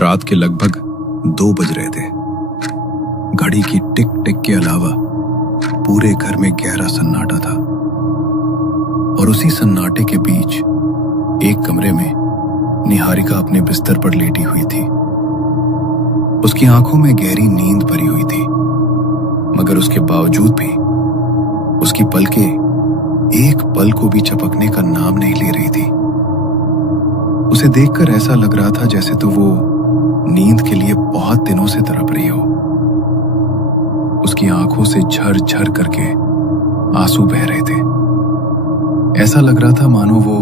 रात के लगभग 2 बज रहे थे। घड़ी की टिक टिक के अलावा पूरे घर में गहरा सन्नाटा था और उसी सन्नाटे के बीच एक कमरे में निहारिका अपने बिस्तर पर लेटी हुई थी। उसकी आंखों में गहरी नींद भरी हुई थी, मगर उसके बावजूद भी उसकी पलकें एक पल को भी झपकने का नाम नहीं ले रही थी। उसे देखकर ऐसा लग रहा था जैसे तो वो नींद के लिए बहुत दिनों से तड़प रही हो। उसकी आंखों से झर-झर करके आंसू बह रहे थे। ऐसा लग रहा था मानो वो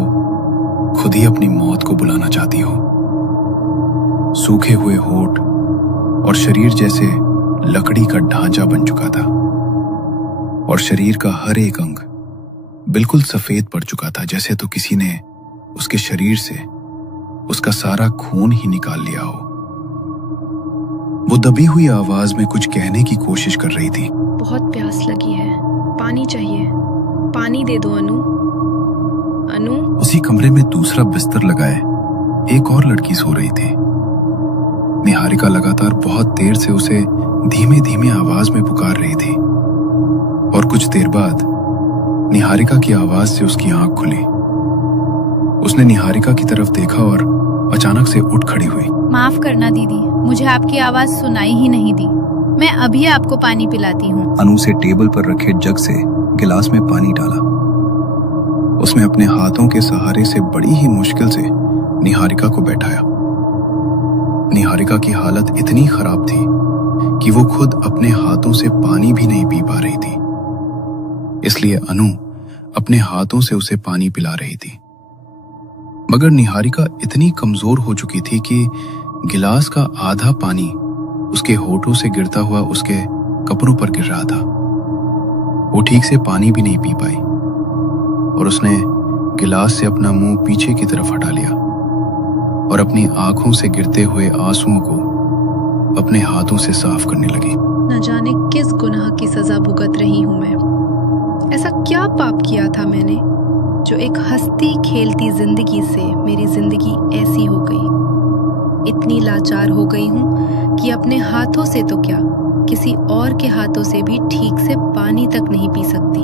खुद ही अपनी मौत को बुलाना चाहती हो। सूखे हुए होंठ और शरीर जैसे लकड़ी का ढांचा बन चुका था और शरीर का हर एक अंग बिल्कुल सफेद पड़ चुका था, जैसे तो किसी ने उसके शरीर से उसका सारा खून ही निकाल लिया हो। वो दबी हुई आवाज में कुछ कहने की कोशिश कर रही थी। बहुत प्यास लगी है, पानी चाहिए, पानी दे दो अनु। अनु। उसी कमरे में दूसरा बिस्तर लगाए एक और लड़की सो रही थी। निहारिका लगातार बहुत देर से उसे धीमे धीमे आवाज में पुकार रही थी और कुछ देर बाद निहारिका की आवाज से उसकी आंख खुली। उसने निहारिका की तरफ देखा और अचानक से उठ खड़ी हुई। माफ करना दीदी, मुझे आपकी आवाज सुनाई ही नहीं दी। मैं अभी आपको पानी पिलाती हूँ। अनु से टेबल पर रखे जग से गिलास में पानी डाला। उसने अपने हाथों के सहारे से बड़ी ही मुश्किल से निहारिका को बैठाया। निहारिका की हालत इतनी खराब थी कि वो खुद अपने हाथों से पानी भी नहीं पी पा रही थी, इसलिए अनु अपने हाथों से उसे पानी पिला रही थी। मगर निहारिका इतनी कमजोर हो चुकी थी कि गिलास का आधा पानी उसके होठों से गिरता हुआ उसके कपड़ों पर गिर रहा था। वो ठीक से पानी भी नहीं पी पाई और उसने गिलास से अपना मुंह पीछे की तरफ हटा लिया और अपनी आंखों से गिरते हुए आंसुओं को अपने हाथों से साफ करने लगी। न जाने किस गुनाह की सजा भुगत रही हूँ मैं। ऐसा क्या पाप किया था मैंने जो एक हंसती खेलती जिंदगी से मेरी जिंदगी ऐसी हो गई। इतनी लाचार हो गई हूँ कि अपने हाथों से तो क्या, किसी और के हाथों से भी ठीक से पानी तक नहीं पी सकती।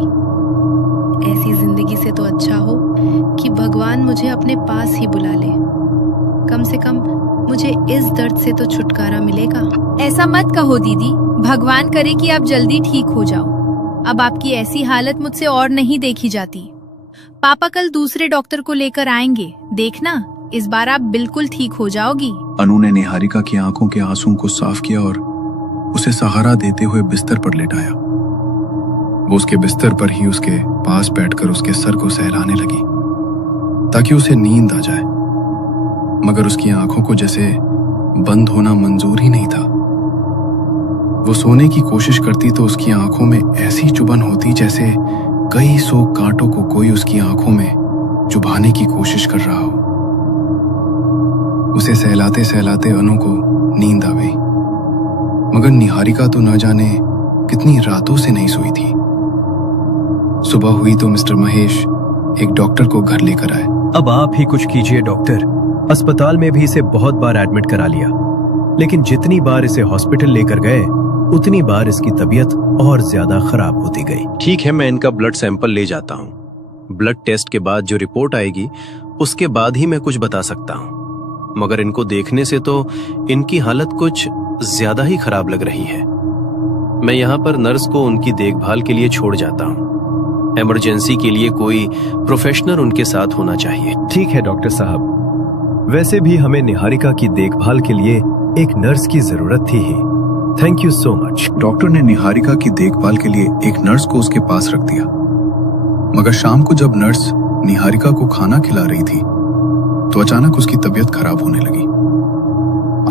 ऐसी जिंदगी से तो अच्छा हो कि भगवान मुझे अपने पास ही बुला ले। कम से कम मुझे इस दर्द से तो छुटकारा मिलेगा। ऐसा मत कहो दीदी, भगवान करे कि आप जल्दी ठीक हो जाओ। अब आपकी ऐसी हालत मुझसे और नहीं देखी जाती। पापा कल दूसरे डॉक्टर को लेकर आएंगे, देखना इस बार आप बिल्कुल ठीक हो जाओगी। अनु ने निहारिका की आंखों के आंसुओं को साफ किया और उसे सहारा देते हुए बिस्तर पर लेटाया। वो उसके बिस्तर पर ही उसके पास बैठकर उसके सर को सहलाने लगी ताकि उसे नींद आ जाए, मगर उसकी आंखों को जैसे बंद होना मंजूर ही नहीं था। वो सोने की कोशिश करती तो उसकी आंखों में ऐसी चुभन होती जैसे कई सौ कांटों को कोई उसकी आंखों में चुभाने की कोशिश कर रहा हो। उसे सहलाते सहलाते अनु को नींद आ गई, मगर निहारिका तो न जाने कितनी रातों से नहीं सोई थी। सुबह हुई तो मिस्टर महेश एक डॉक्टर को घर लेकर आए। अब आप ही कुछ कीजिए डॉक्टर। अस्पताल में भी इसे बहुत बार एडमिट करा लिया, लेकिन जितनी बार इसे हॉस्पिटल लेकर गए उतनी बार इसकी तबीयत और ज्यादा खराब होती गई। ठीक है, मैं इनका ब्लड सैंपल ले जाता हूँ। ब्लड टेस्ट के बाद जो रिपोर्ट आएगी उसके बाद ही मैं कुछ बता सकता हूँ, मगर इनको देखने से तो इनकी हालत कुछ ज्यादा ही खराब लग रही है। मैं यहाँ पर नर्स को उनकी देखभाल के लिए छोड़ जाता हूँ। इमरजेंसी के लिए कोई प्रोफेशनल उनके साथ होना चाहिए। ठीक है डॉक्टर साहब, वैसे भी हमें निहारिका की देखभाल के लिए एक नर्स की जरूरत थी ही। Thank you so much. Doctor ने निहारिका की देखभाल के लिए एक नर्स को उसके पास रख दिया, मगर शाम को जब नर्स निहारिका को खाना खिला रही थी तो अचानक उसकी तबीयत खराब होने लगी।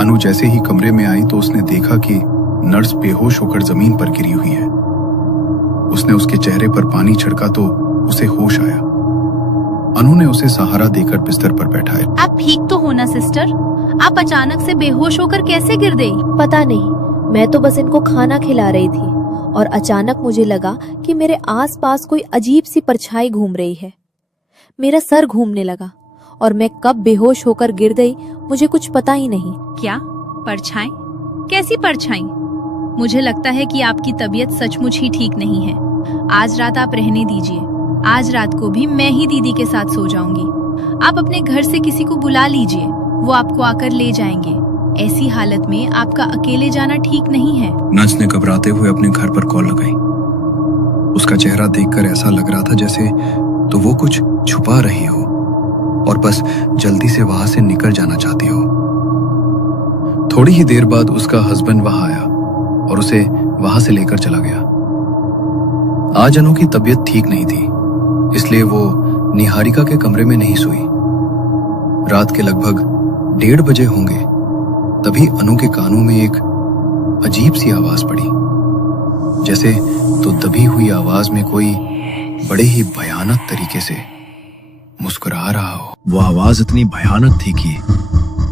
अनु जैसे ही कमरे में आई तो उसने देखा कि नर्स बेहोश होकर जमीन पर गिरी हुई है। उसने उसके चेहरे पर पानी छिड़का तो उसे होश आया। अनु ने उसे सहारा देकर बिस्तर पर बैठाया। आप ठीक तो हो ना सिस्टर? आप अचानक से बेहोश होकर कैसे गिर गई? पता नहीं, मैं तो बस इनको खाना खिला रही थी और अचानक मुझे लगा कि मेरे आसपास कोई अजीब सी परछाई घूम रही है। मेरा सर घूमने लगा और मैं कब बेहोश होकर गिर गई मुझे कुछ पता ही नहीं। क्या परछाई? कैसी परछाई? मुझे लगता है कि आपकी तबीयत सचमुच ही ठीक नहीं है। आज रात आप रहने दीजिए। आज रात को भी मैं ही दीदी के साथ सो जाऊंगी। आप अपने घर से किसी को बुला लीजिए, वो आपको आकर ले जाएंगे। ऐसी हालत में आपका अकेले जाना ठीक नहीं है। नर्स ने घबराते हुए अपने घर पर कॉल लगाई। उसका चेहरा देखकर ऐसा लग रहा था जैसे तो वो कुछ छुपा रही हो और बस जल्दी से वहां से निकल जाना चाहती हो। थोड़ी ही देर बाद उसका हस्बैंड वहां आया और उसे वहां से लेकर चला गया। आज अनु की तबीयत ठीक नहीं थी, इसलिए वो निहारिका के कमरे में नहीं सोई। रात के लगभग 1:30 बजे होंगे, तभी अनु के कानों में एक अजीब सी आवाज पड़ी, जैसे तो दबी हुई आवाज में कोई बड़े ही भयानक तरीके से मुस्कुरा रहा हो। वो आवाज इतनी भयानक थी कि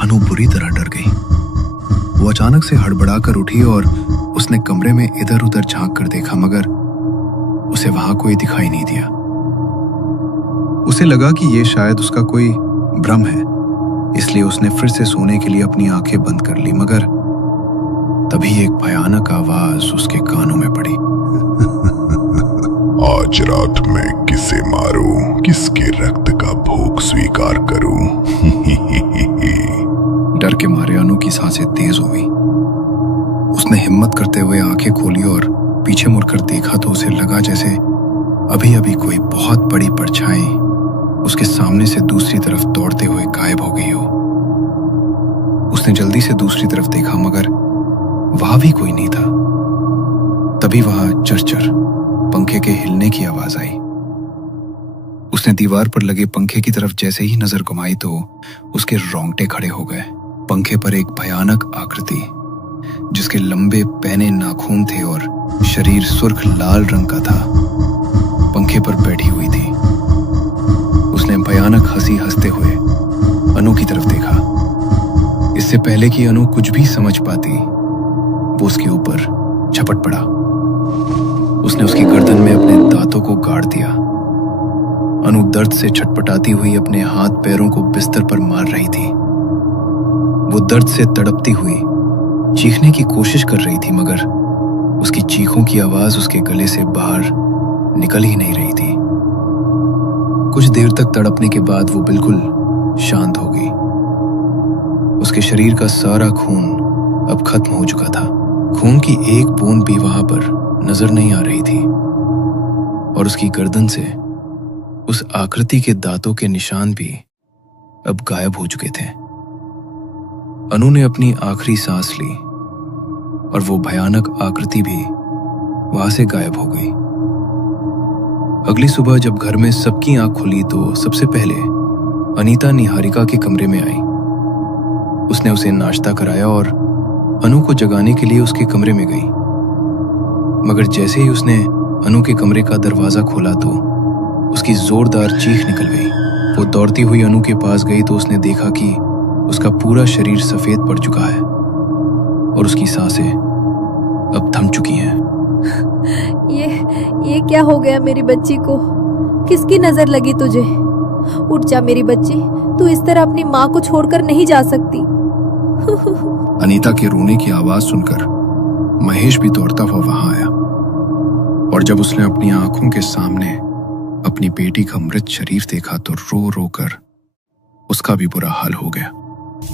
अनु बुरी तरह डर गई। वो अचानक से हड़बड़ाकर उठी और उसने कमरे में इधर उधर झांक कर देखा, मगर उसे वहां कोई दिखाई नहीं दिया। उसे लगा कि ये शायद उसका कोई भ्रम है, इसलिए उसने फिर से सोने के लिए अपनी आंखें बंद कर ली, मगर तभी एक भयानक आवाज उसके कानों में पड़ी। आज रात मैं किसे मारूं, किसके रक्त का भोग स्वीकार करूं? डर के मारे अनु की सांसें तेज हो गई। उसने हिम्मत करते हुए आंखें खोली और पीछे मुड़कर देखा तो उसे लगा जैसे अभी अभी कोई बहुत बड़ी परछाई उसके सामने से दूसरी तरफ दौड़ते हुए गायब हो गई हो। उसने जल्दी से दूसरी तरफ देखा, मगर वहां भी कोई नहीं था। तभी वहां चरचर पंखे के हिलने की आवाज आई। उसने दीवार पर लगे पंखे की तरफ जैसे ही नजर घुमाई तो उसके रोंगटे खड़े हो गए। पंखे पर एक भयानक आकृति, जिसके लंबे पैने नाखून थे और शरीर सुर्ख लाल रंग का था, पंखे पर बैठी हुई थी। उसने भयानक हंसी हंसते हुए अनु की तरफ देखा। इससे पहले कि अनु कुछ भी समझ पाती, वो उसके ऊपर झपट पड़ा। उसने उसकी गर्दन में अपने दांतों को गाड़ दिया। अनु दर्द से छटपटाती हुई अपने हाथ पैरों को बिस्तर पर मार रही थी। वो दर्द से तड़पती हुई चीखने की कोशिश कर रही थी, मगर उसकी चीखों की आवाज उसके गले से बाहर निकल ही नहीं रही थी। कुछ देर तक तड़पने के बाद वो बिल्कुल शांत हो गई। उसके शरीर का सारा खून अब खत्म हो चुका था। खून की एक बूंद भी वहां पर नजर नहीं आ रही थी और उसकी गर्दन से उस आकृति के दांतों के निशान भी अब गायब हो चुके थे। अनु ने अपनी आखिरी सांस ली और वो भयानक आकृति भी वहां से गायब हो गई। अगली सुबह जब घर में सबकी आंख खुली तो सबसे पहले अनीता निहारिका के कमरे में आई। उसने उसे नाश्ता कराया और अनु को जगाने के लिए उसके कमरे में गई, मगर जैसे ही उसने अनु के कमरे का दरवाजा खोला तो उसकी जोरदार चीख निकल गई। वो दौड़ती हुई अनु के पास गई तो उसने देखा कि उसका पूरा शरीर सफेद पड़ चुका है और उसकी सांसें अब थम चुकी हैं। ये क्या हो गया मेरी बच्ची को? किसकी नजर लगी तुझे? उठ जा मेरी बच्ची, तू इस तरह अपनी माँ को छोड़कर नहीं जा सकती। अनीता के रोने की आवाज सुनकर महेश भी दौड़ता हुआ वहां आया और जब उसने अपनी आंखों के सामने अपनी बेटी का मृत शरीर देखा तो रो रो कर उसका भी बुरा हाल हो गया।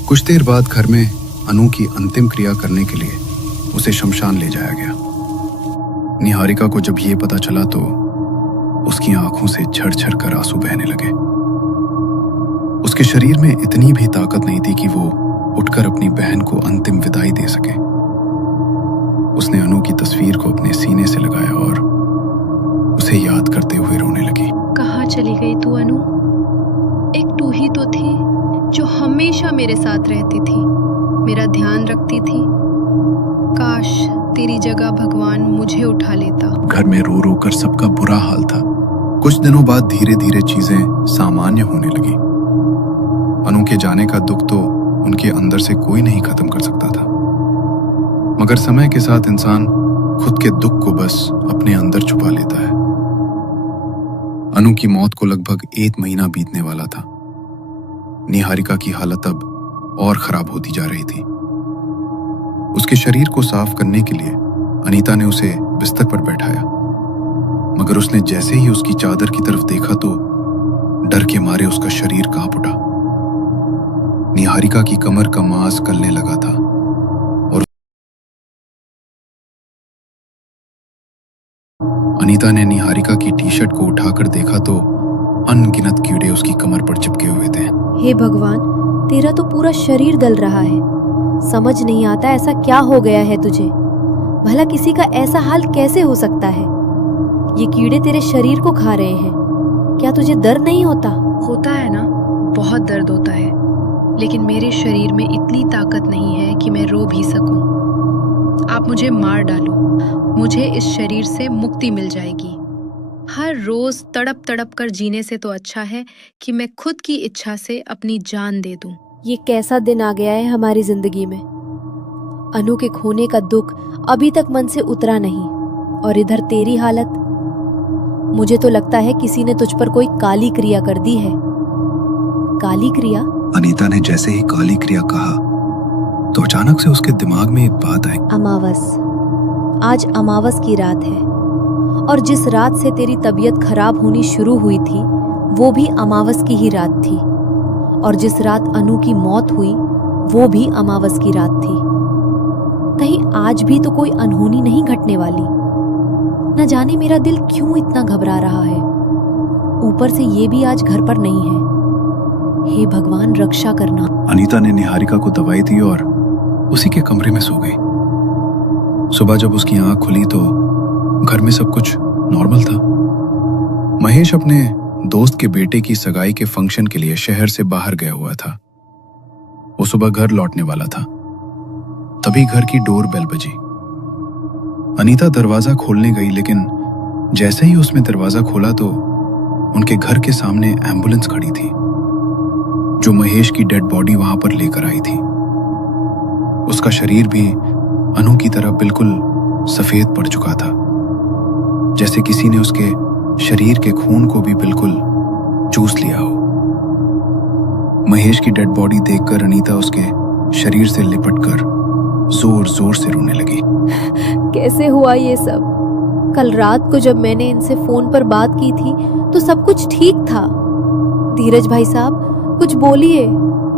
कुछ देर बाद घर में अनु की अंतिम क्रिया करने के लिए उसे शमशान ले जाया गया। निहारिका को जब ये पता चला तो उसकी आंखों से झरझर कर आंसू बहने लगे। उसके शरीर में इतनी भी ताकत नहीं थी कि वो उठकर अपनी बहन को अंतिम विदाई दे सके। उसने अनु की तस्वीर को अपने सीने से लगाया और उसे याद करते हुए रोने लगी। कहाँ चली गई तू अनु? एक तू ही तो थी जो हमेशा मेरे साथ रहती थी, मेरा ध्यान रखती थी। काश तेरी जगह भगवान मुझे उठा लेता। घर में रो रो कर सबका बुरा हाल था। कुछ दिनों बाद धीरे धीरे चीजें सामान्य होने लगी। अनु के जाने का दुख तो उनके अंदर से कोई नहीं खत्म कर सकता था, मगर समय के साथ इंसान खुद के दुख को बस अपने अंदर छुपा लेता है। अनु की मौत को लगभग 1 महीना बीतने वाला था। निहारिका की हालत अब और खराब होती जा रही थी। उसके शरीर को साफ करने के लिए अनीता ने उसे बिस्तर पर बैठाया, मगर उसने जैसे ही उसकी चादर की तरफ देखा तो डर के मारे उसका शरीर कांप उठा। निहारिका की कमर का मांस गलने लगा था और अनीता ने निहारिका की टी शर्ट को उठाकर देखा तो अनगिनत कीड़े उसकी कमर पर चिपके हुए थे। हे भगवान, तेरा तो पूरा शरीर गल रहा है। समझ नहीं आता ऐसा क्या हो गया है तुझे। भला किसी का ऐसा हाल कैसे हो सकता है। ये कीड़े तेरे शरीर को खा रहे हैं। क्या तुझे दर्द नहीं होता? होता है ना, बहुत दर्द होता है, लेकिन मेरे शरीर में इतनी ताकत नहीं है कि मैं रो भी सकूं। आप मुझे मार डालो, मुझे इस शरीर से मुक्ति मिल जाएगी। हर रोज तड़प तड़प कर जीने से तो अच्छा है कि मैं खुद की इच्छा से अपनी जान दे दूं। ये कैसा दिन आ गया है हमारी जिंदगी में। अनु के खोने का दुख अभी तक मन से उतरा नहीं, और इधर तेरी हालत। मुझे तो लगता है किसी ने तुझ पर कोई काली क्रिया कर दी है। काली क्रिया? अनीता ने जैसे ही काली क्रिया कहा तो अचानक से उसके दिमाग में एक बात आई। अमावस। आज अमावस की रात है, और जिस रात से तेरी तबीयत खराब होनी शुरू हुई थी वो भी अमावस की ही रात थी, और जिस रात अनु की मौत हुई वो भी अमावस की रात थी। कहीं आज भी तो कोई अनहोनी नहीं घटने वाली। न जाने मेरा दिल क्यों इतना घबरा रहा है। ऊपर से ये भी आज घर पर नहीं है। हे भगवान, रक्षा करना। अनीता ने निहारिका को दवाई दी और उसी के कमरे में सो गई। सुबह जब उसकी आंख खुली तो घर में सब कुछ नॉर्मल था। महेश अपने दोस्त के बेटे की सगाई के फंक्शन के लिए शहर से बाहर गया हुआ था। वो सुबह घर लौटने वाला था, तभी घर की डोर बेल बजी। अनीता दरवाजा खोलने गई, लेकिन जैसे ही उसने दरवाजा खोला तो उनके घर के सामने एम्बुलेंस खड़ी थी, जो महेश की डेड बॉडी वहां पर लेकर आई थी। उसका शरीर भी अनु की तरह बिल्कुल सफेद पड़ चुका था, जैसे किसी ने उसके शरीर के खून को भी बिल्कुल चूस लिया हो। महेश की डेड बॉडी देखकर अनीता उसके शरीर से लिपटकर जोर जोर से रोने लगी। कैसे हुआ ये सब? कल रात को जब मैंने इनसे फोन पर बात की थी तो सब कुछ ठीक था। धीरज भाई साहब, कुछ बोलिए,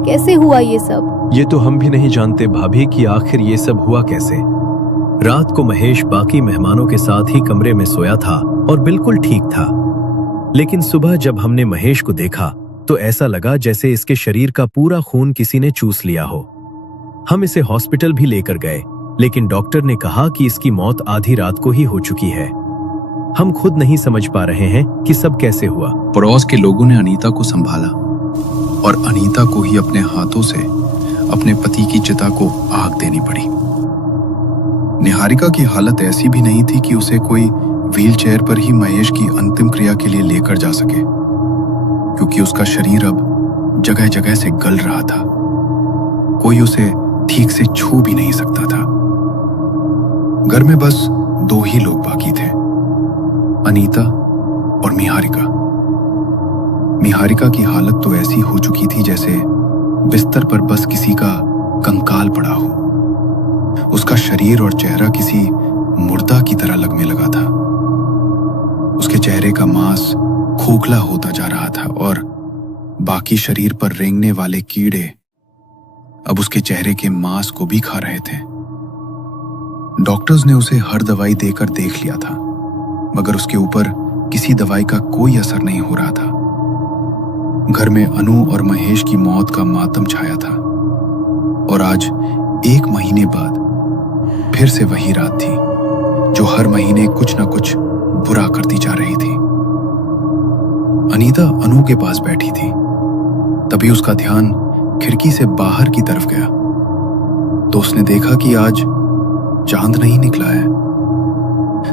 कैसे हुआ ये सब? ये तो हम भी नहीं जानते भाभी कि आखिर ये सब हुआ कैसे। रात को महेश बाकी मेहमानों के साथ ही कमरे में सोया था और बिल्कुल ठीक था, लेकिन सुबह जब हमने महेश को देखा तो ऐसा लगा जैसे इसके शरीर का पूरा खून किसी ने चूस लिया हो। हम इसे हॉस्पिटल भी लेकर गए, लेकिन डॉक्टर ने कहा कि इसकी मौत आधी रात को ही हो चुकी है। हम खुद नहीं समझ पा रहे हैं कि सब कैसे हुआ। पड़ोस के लोगों ने अनीता को संभाला और अनीता को ही अपने हाथों से अपने पति की चिता को आग देनी पड़ी। निहारिका की हालत ऐसी भी नहीं थी कि उसे कोई व्हीलचेयर पर ही महेश की अंतिम क्रिया के लिए लेकर जा सके, क्योंकि उसका शरीर अब जगह जगह से गल रहा था। कोई उसे ठीक से छू भी नहीं सकता था। घर में बस दो ही लोग बाकी थे, अनीता और निहारिका। निहारिका की हालत तो ऐसी हो चुकी थी जैसे बिस्तर पर बस किसी का कंकाल पड़ा हो। उसका शरीर और चेहरा किसी मुर्दा की तरह लगने लगा था। उसके चेहरे का मांस खोखला होता जा रहा था और बाकी शरीर पर रेंगने वाले कीड़े अब उसके चेहरे के मांस को भी खा रहे थे। डॉक्टर्स ने उसे हर दवाई देकर देख लिया था, मगर उसके ऊपर किसी दवाई का कोई असर नहीं हो रहा था। घर में अनु और महेश की मौत का मातम छाया था, और आज 1 महीने बाद फिर से वही रात थी जो हर महीने कुछ न कुछ बुरा करती जा रही थी। अनीता अनु के पास बैठी थी, तभी उसका ध्यान खिड़की से बाहर की तरफ गया तो उसने देखा कि आज चांद नहीं निकला है।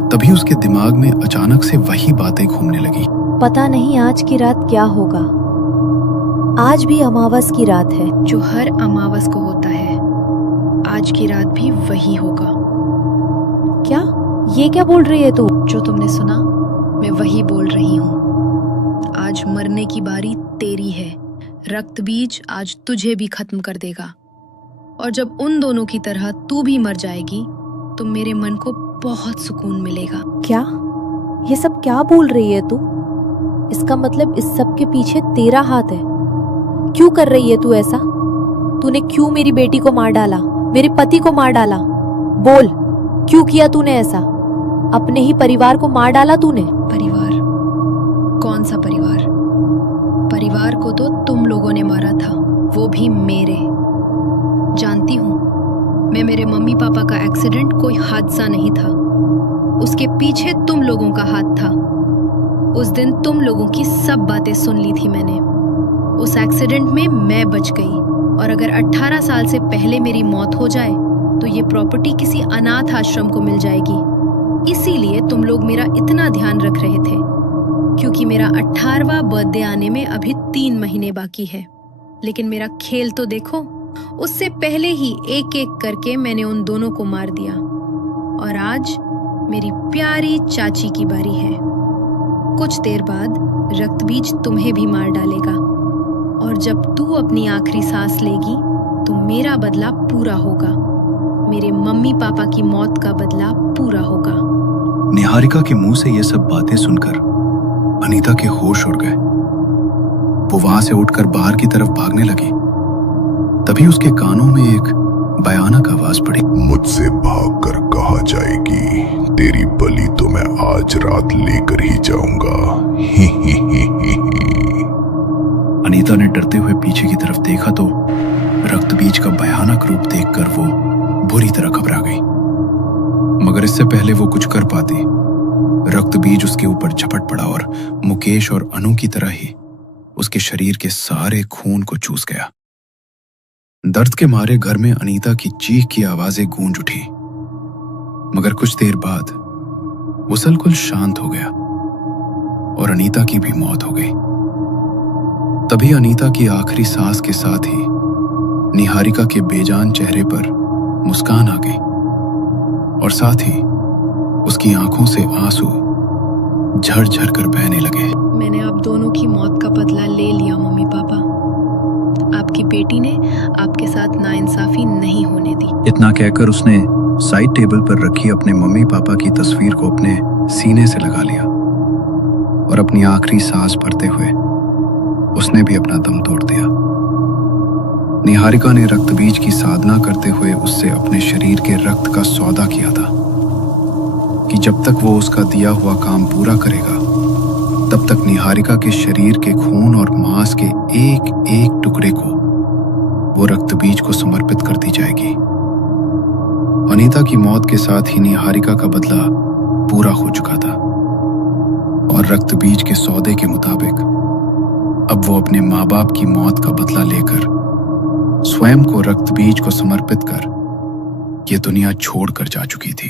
तभी उसके दिमाग में अचानक से वही बातें घूमने लगी। पता नहीं आज की रात क्या होगा। आज भी अमावस की रात है। जो हर अमावस को होता है, आज की रात भी वही होगा। क्या? ये क्या बोल रही है तू? जो तुमने सुना, मैं वही बोल रही हूँ। आज मरने की बारी तेरी है। रक्त बीज आज तुझे भी खत्म कर देगा। और जब उन दोनों की तरह तू भी मर जाएगी तो मेरे मन को बहुत सुकून मिलेगा। क्या? ये सब क्या बोल रही है तू? इसका मतलब इस सब के पीछे तेरा हाथ है। क्यों कर रही है तू ऐसा? तूने क्यों मेरी बेटी को मार डाला, मेरे पति को मार डाला? बोल, क्यों किया तूने ऐसा? अपने ही परिवार को मार डाला तूने। परिवार? कौन सा परिवार? परिवार को तो तुम लोगों ने मारा था, वो भी मेरे। जानती हूँ मैं, मेरे मम्मी पापा का एक्सीडेंट कोई हादसा नहीं था, उसके पीछे तुम लोगों का हाथ था। उस दिन तुम लोगों की सब बातें सुन ली थी मैंने। उस एक्सीडेंट में मैं बच गई, और अगर 18 साल से पहले मेरी मौत हो जाए तो ये प्रॉपर्टी किसी अनाथ आश्रम को मिल जाएगी। इसीलिए तुम लोग मेरा इतना ध्यान रख रहे थे, क्योंकि मेरा 18वां बर्थडे आने में अभी 3 महीने बाकी है। लेकिन मेरा खेल तो देखो, उससे पहले ही एक एक करके मैंने उन दोनों को मार दिया, और आज मेरी प्यारी चाची की बारी है। कुछ देर बाद रक्तबीज तुम्हें भी मार डालेगा, और जब तू अपनी आखिरी सांस लेगी तो मेरा बदला पूरा होगा। मेरे मम्मी पापा की मौत का बदला पूरा होगा। निहारिका के मुंह से ये सब बातें सुनकर अनीता के होश उड़ गए। वो वहां से उठकर बाहर की तरफ भागने लगी। तभी उसके कानों में एक भयानक आवाज पड़ी। मुझसे भागकर कहाँ जाएगी? तेरी बलि तो मैं आज रात लेकर ही जाऊंगा। ही ही ही ही ही। अनीता ने डरते हुए पीछे की तरफ देखा तो रक्तबीज का भयानक रूप देखकर वो बुरी तरह घबरा गई। मगर इससे पहले वो कुछ कर पाती, रक्तबीज उसके ऊपर झपट पड़ा और मुकेश और अनु की तरह ही उसके शरीर के सारे खून को चूस गया। दर्द के मारे घर में अनीता की चीख की आवाजें गूंज उठी। मगर कुछ देर बाद वो बिल्कुल शांत हो गया और अनीता की भी मौत हो गई। तभी अनीता की आखिरी सांस के साथ ही निहारिका के बेजान चेहरे पर मुस्कान आ गई, और साथ ही उसकी आंखों से आंसू झरझर कर बहने लगे। मैंने आप दोनों की मौत का बदला ले लिया मम्मी पापा। आपकी बेटी ने आपके साथ नाइंसाफी नहीं होने दी। इतना कहकर उसने साइड टेबल पर रखी अपने मम्मी पापा की तस्वीर को अपने सीने से लगा लिया, और अपनी आखिरी सांस भरते हुए उसने भी अपना दम तोड़ दिया। निहारिका ने रक्तबीज की साधना करते हुए उससे अपने शरीर के रक्त का सौदा किया था कि जब तक वो उसका दिया हुआ काम पूरा करेगा तब तक निहारिका के शरीर के खून और मांस के एक एक टुकड़े को वो रक्तबीज को समर्पित कर दी जाएगी। अनीता की मौत के साथ ही निहारिका का बदला पूरा हो चुका था, और रक्तबीज के सौदे के मुताबिक अब वो अपने माँ बाप की मौत का बदला लेकर स्वयं को रक्तबीज को समर्पित कर ये दुनिया छोड़कर जा चुकी थी।